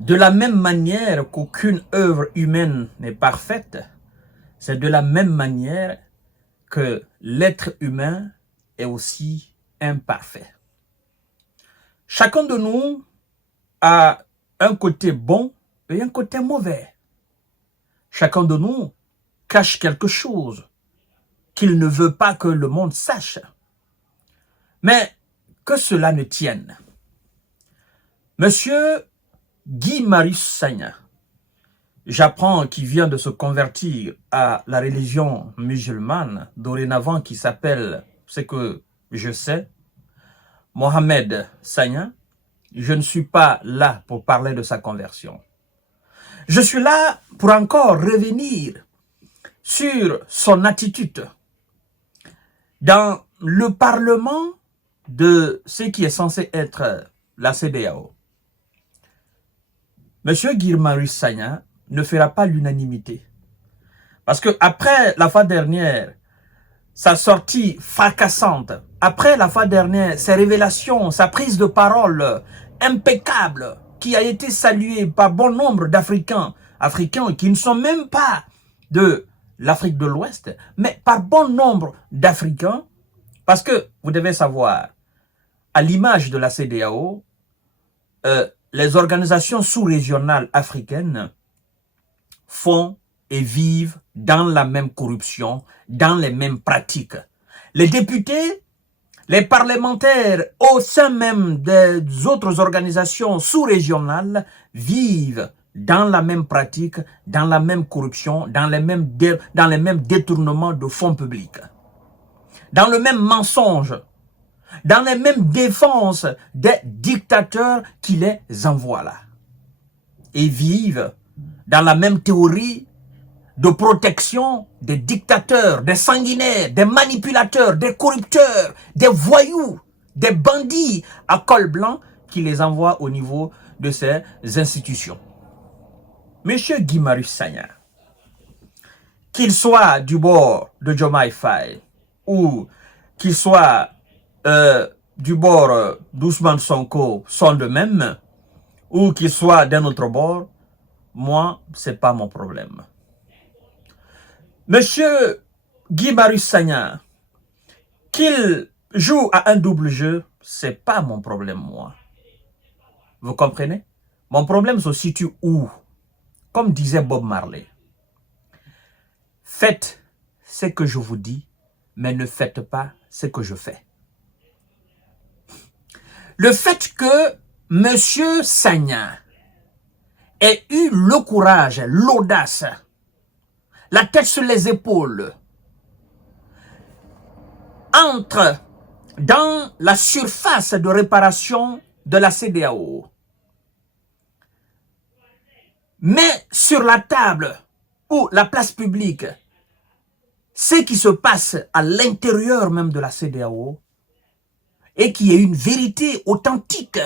De la même manière qu'aucune œuvre humaine n'est parfaite, c'est de la même manière que l'être humain est aussi imparfait. Chacun de nous a un côté bon et un côté mauvais. Chacun de nous cache quelque chose qu'il ne veut pas que le monde sache. Mais que cela ne tienne. Monsieur Guy Marius Sagna, j'apprends qu'il vient de se convertir à la religion musulmane, dorénavant qui s'appelle, ce que je sais, Mohamed Sagna. Je ne suis pas là pour parler de sa conversion. Je suis là pour encore revenir sur son attitude dans le parlement de ce qui est censé être la CEDEAO. Monsieur Guy Marius Sagna ne fera pas l'unanimité. Parce que après la fois dernière, sa sortie fracassante, après la fois dernière, ses révélations, sa prise de parole impeccable, qui a été saluée par bon nombre d'Africains, qui ne sont même pas de l'Afrique de l'Ouest, mais par bon nombre d'Africains, parce que vous devez savoir, à l'image de la CEDEAO, les organisations sous-régionales africaines font et vivent dans la même corruption, dans les mêmes pratiques. Les députés, les parlementaires au sein même des autres organisations sous-régionales vivent dans la même pratique, dans la même corruption, dans les mêmes détournements de fonds publics, dans le même mensonge, dans les mêmes défenses des dictateurs qui les envoient là. Et vivent dans la même théorie de protection des dictateurs, des sanguinaires, des manipulateurs, des corrupteurs, des voyous, des bandits à col blanc qui les envoient au niveau de ces institutions. Monsieur Guy Marius Sagna, qu'il soit du bord de Diomaye Faye ou qu'il soit du bord d'Ousmane Sonko sont de même, ou qu'il soit d'un autre bord, moi, c'est pas mon problème. Monsieur Guy Marius Sagna, qu'il joue à un double jeu, c'est pas mon problème, moi. Vous comprenez? Mon problème se situe où? Comme disait Bob Marley, faites ce que je vous dis, mais ne faites pas ce que je fais. Le fait que Monsieur Sagna ait eu le courage, l'audace, la tête sur les épaules, entre dans la surface de réparation de la CEDEAO, met sur la table ou la place publique ce qui se passe à l'intérieur même de la CEDEAO, et qui est une vérité authentique,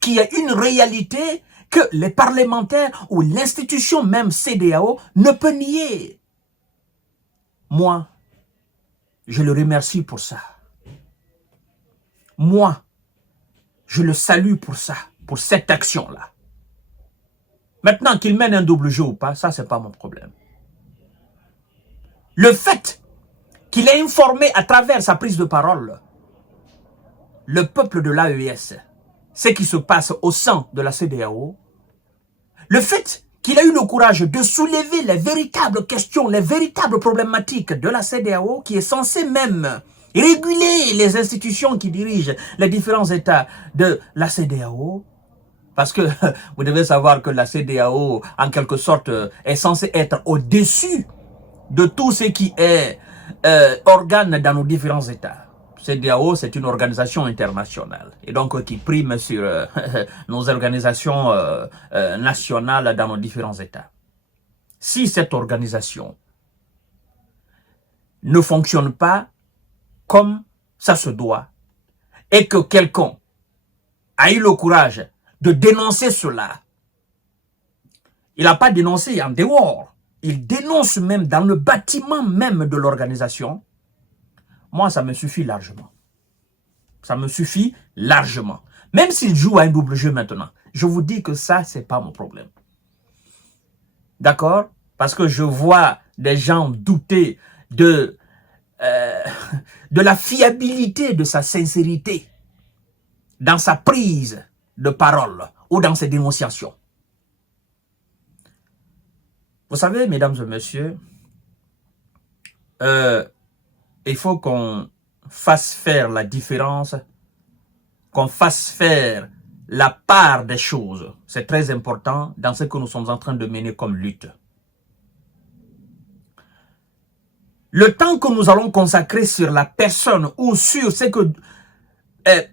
qui est une réalité que les parlementaires ou l'institution même CEDEAO ne peut nier. Moi, je le remercie pour ça. Moi, je le salue pour ça, pour cette action-là. Maintenant, qu'il mène un double jeu ou pas, ça, c'est pas mon problème. Le fait qu'il ait informé à travers sa prise de parole le peuple de l'AES, ce qui se passe au sein de la CEDEAO, le fait qu'il a eu le courage de soulever les véritables questions, les véritables problématiques de la CEDEAO, qui est censée même réguler les institutions qui dirigent les différents États de la CEDEAO, parce que vous devez savoir que la CEDEAO, en quelque sorte, est censée être au-dessus de tout ce qui est organe dans nos différents États. CEDEAO, c'est une organisation internationale et donc qui prime sur nos organisations nationales dans nos différents États. Si cette organisation ne fonctionne pas comme ça se doit et que quelqu'un a eu le courage de dénoncer cela, il n'a pas dénoncé en dehors, il dénonce même dans le bâtiment même de l'organisation. Moi, ça me suffit largement. Ça me suffit largement. Même s'il joue à un double jeu maintenant. Je vous dis que ça, c'est pas mon problème. D'accord? Parce que je vois des gens douter de la fiabilité de sa sincérité dans sa prise de parole ou dans ses dénonciations. Vous savez, mesdames et messieurs, il faut qu'on fasse faire la différence, qu'on fasse faire la part des choses. C'est très important dans ce que nous sommes en train de mener comme lutte. Le temps que nous allons consacrer sur la personne ou sur ce que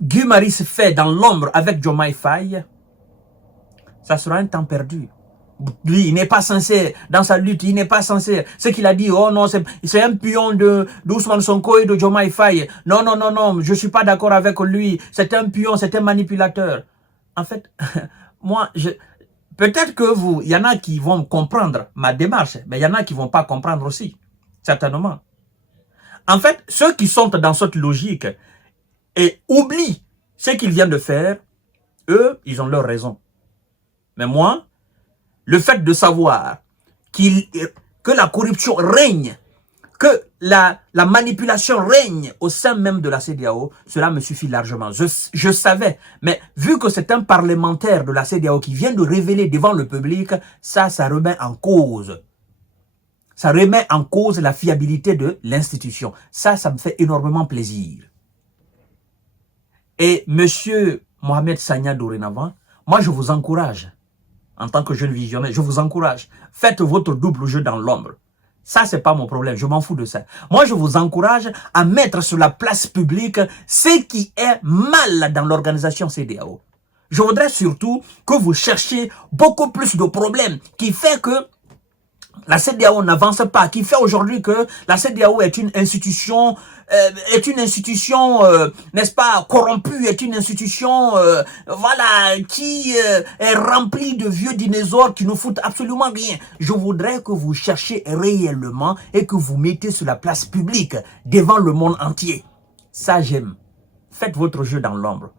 Guy Marius fait dans l'ombre avec Diomaye Faye, ça sera un temps perdu. Lui, il n'est pas sincère dans sa lutte, il n'est pas sincère. Ce qu'il a dit, oh non, c'est un pion d'Ousmane Sonko et de Diomaye Faye. Non, non, non, non, je ne suis pas d'accord avec lui. C'est un pion, c'est un manipulateur. En fait, moi, peut-être que il y en a qui vont comprendre ma démarche, mais il y en a qui ne vont pas comprendre aussi, certainement. En fait, ceux qui sont dans cette logique et oublient ce qu'ils viennent de faire, eux, ils ont leur raison. Mais moi, le fait de savoir que la corruption règne, que la manipulation règne au sein même de la CEDEAO, cela me suffit largement. Je savais, mais vu que c'est un parlementaire de la CEDEAO qui vient de révéler devant le public, ça remet en cause. Ça remet en cause la fiabilité de l'institution. Ça me fait énormément plaisir. Et monsieur Mohamed Sagna dorénavant, moi je vous encourage, en tant que jeune visionnaire, je vous encourage. Faites votre double jeu dans l'ombre. Ça, c'est pas mon problème. Je m'en fous de ça. Moi, je vous encourage à mettre sur la place publique ce qui est mal dans l'organisation CEDEAO. Je voudrais surtout que vous cherchiez beaucoup plus de problèmes qui fait que la CEDEAO n'avance pas, qui fait aujourd'hui que la CEDEAO est une institution, n'est-ce pas, corrompue, est une institution, voilà, qui est remplie de vieux dinosaures qui ne foutent absolument rien. Je voudrais que vous cherchiez réellement et que vous mettez sur la place publique devant le monde entier. Ça, j'aime. Faites votre jeu dans l'ombre.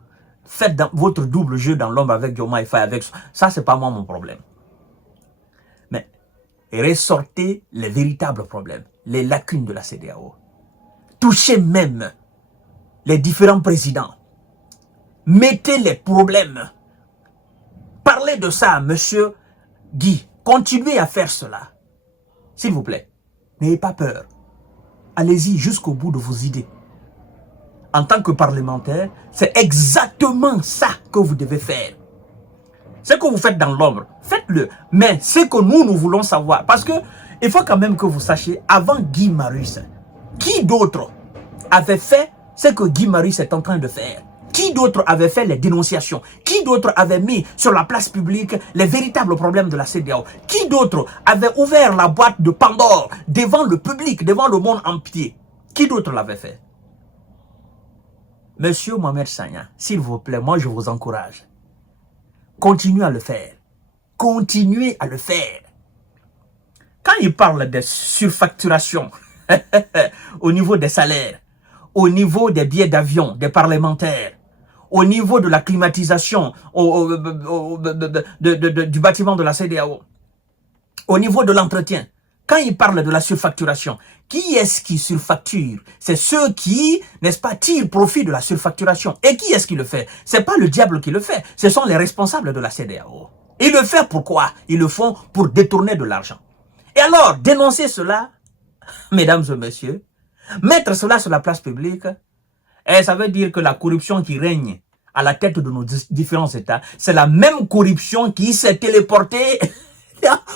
Faites votre double jeu dans l'ombre avec Diomaye Faye. Ça, c'est pas moi mon problème. Mais ressortez les véritables problèmes, les lacunes de la CEDEAO. Touchez même les différents présidents. Mettez les problèmes. Parlez de ça, monsieur Guy. Continuez à faire cela. S'il vous plaît, n'ayez pas peur. Allez-y jusqu'au bout de vos idées. En tant que parlementaire, c'est exactement ça que vous devez faire. Ce que vous faites dans l'ombre, faites-le. Mais ce que nous voulons savoir, parce que il faut quand même que vous sachiez, avant Guy Marius, qui d'autre avait fait ce que Guy Marius est en train de faire? Qui d'autre avait fait les dénonciations? Qui d'autre avait mis sur la place publique les véritables problèmes de la CEDEAO? Qui d'autre avait ouvert la boîte de Pandore devant le public, devant le monde entier? Qui d'autre l'avait fait? Monsieur Mohamed Sagna, s'il vous plaît, moi je vous encourage. Continuez à le faire. Continuez à le faire. Quand il parle de surfacturation au niveau des salaires, au niveau des billets d'avion des parlementaires, au niveau de la climatisation du bâtiment de la CEDEAO, au niveau de l'entretien, quand il parle de la surfacturation, qui est-ce qui surfacture? C'est ceux qui, n'est-ce pas, tirent profit de la surfacturation. Et qui est-ce qui le fait? Ce n'est pas le diable qui le fait. Ce sont les responsables de la CEDEAO. Ils le font pourquoi? Ils le font pour détourner de l'argent. Et alors, dénoncer cela, mesdames et messieurs, mettre cela sur la place publique, ça veut dire que la corruption qui règne à la tête de nos différents États, c'est la même corruption qui s'est téléportée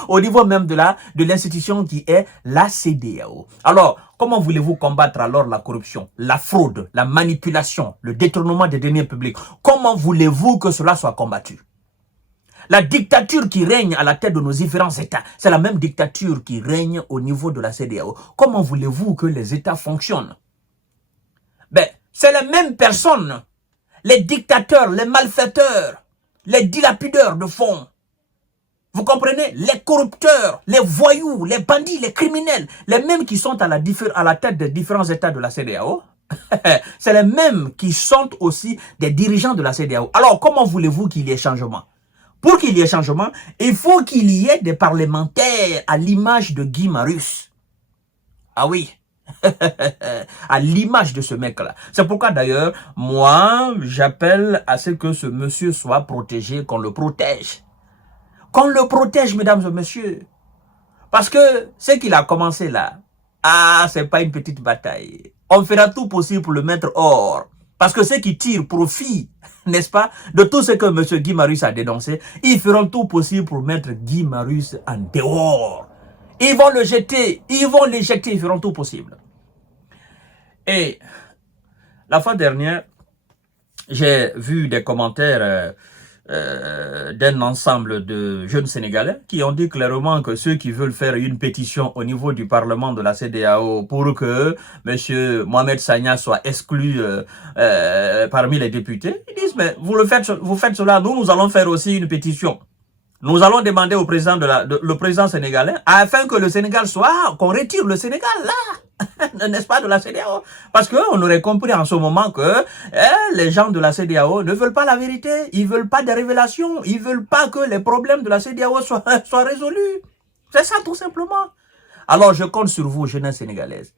au niveau même de l'institution qui est la CEDEAO. Alors, comment voulez-vous combattre alors la corruption, la fraude, la manipulation, le détournement des deniers publics? Comment voulez-vous que cela soit combattu? La dictature qui règne à la tête de nos différents États, c'est la même dictature qui règne au niveau de la CEDEAO. Comment voulez-vous que les États fonctionnent? Ben, c'est les mêmes personnes, les dictateurs, les malfaiteurs, les dilapideurs de fonds. Vous comprenez? Les corrupteurs, les voyous, les bandits, les criminels, les mêmes qui sont à la tête des différents États de la CEDEAO, c'est les mêmes qui sont aussi des dirigeants de la CEDEAO. Alors, comment voulez-vous qu'il y ait changement? Pour qu'il y ait changement, il faut qu'il y ait des parlementaires à l'image de Guy Marius. Ah oui, à l'image de ce mec-là. C'est pourquoi d'ailleurs, moi, j'appelle à ce que ce monsieur soit protégé, qu'on le protège. Qu'on le protège, mesdames et messieurs. Parce que ce qu'il a commencé là, c'est pas une petite bataille. On fera tout possible pour le mettre hors. Parce que ceux qui tirent profit, n'est-ce pas, de tout ce que M. Guy Marius a dénoncé, ils feront tout possible pour mettre Guy Marius en dehors. Ils vont le jeter, ils vont l'éjecter, ils feront tout possible. Et la fois dernière, j'ai vu des commentaires d'un ensemble de jeunes Sénégalais qui ont dit clairement que ceux qui veulent faire une pétition au niveau du Parlement de la CEDEAO pour que M. Mohamed Sagna soit exclu parmi les députés, ils disent, mais vous faites cela, nous allons faire aussi une pétition. Nous allons demander au président le président sénégalais afin que le Sénégal qu'on retire le Sénégal là, n'est-ce pas, de la CEDEAO. Parce qu'on aurait compris en ce moment que les gens de la CEDEAO ne veulent pas la vérité, ils veulent pas des révélations, ils veulent pas que les problèmes de la CEDEAO soient résolus. C'est ça tout simplement. Alors je compte sur vous, jeunesse sénégalaise.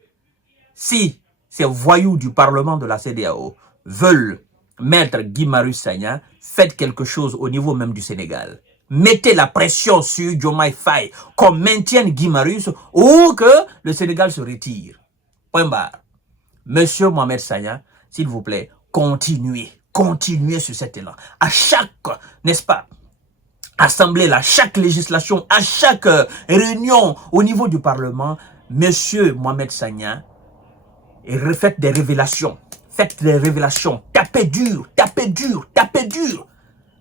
Si ces voyous du Parlement de la CEDEAO veulent mettre Guy Marius Sagna, faites quelque chose au niveau même du Sénégal. Mettez la pression sur Diomaye Faye qu'on maintienne Guy Marius ou que le Sénégal se retire. Point barre. Monsieur Mohamed Sagna, s'il vous plaît, continuez sur cet élan. À chaque, n'est-ce pas, assemblée, à chaque législation, à chaque réunion au niveau du Parlement, Monsieur Mohamed Sagna, faites des révélations. Faites des révélations. Tapez dur, tapez dur, tapez dur.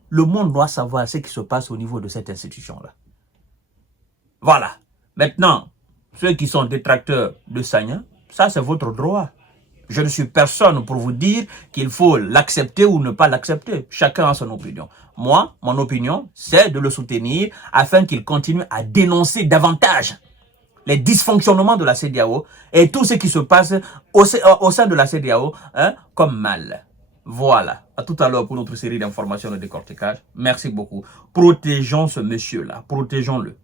Le monde doit savoir ce qui se passe au niveau de cette institution-là. Voilà. Maintenant, ceux qui sont détracteurs de Sagna, ça c'est votre droit. Je ne suis personne pour vous dire qu'il faut l'accepter ou ne pas l'accepter. Chacun a son opinion. Moi, mon opinion, c'est de le soutenir afin qu'il continue à dénoncer davantage les dysfonctionnements de la CEDEAO et tout ce qui se passe au sein de la CEDEAO comme mal. Voilà. À tout à l'heure pour notre série d'informations de décortiquage. Merci beaucoup. Protégeons ce monsieur-là. Protégeons-le.